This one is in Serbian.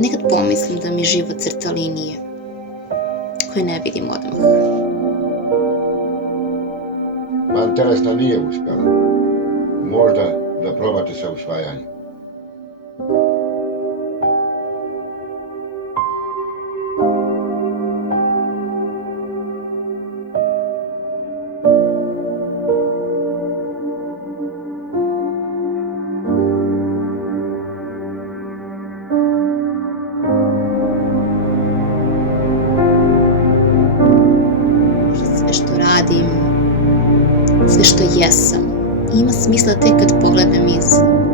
Nekad pomislim da mi život crta linije koje ne vidim odmah. Vantelesna nije uspjela. Možda da probate sa usvajanjem. Sve što radim, sve što jesam, ima smisla tek kad pogledam iza.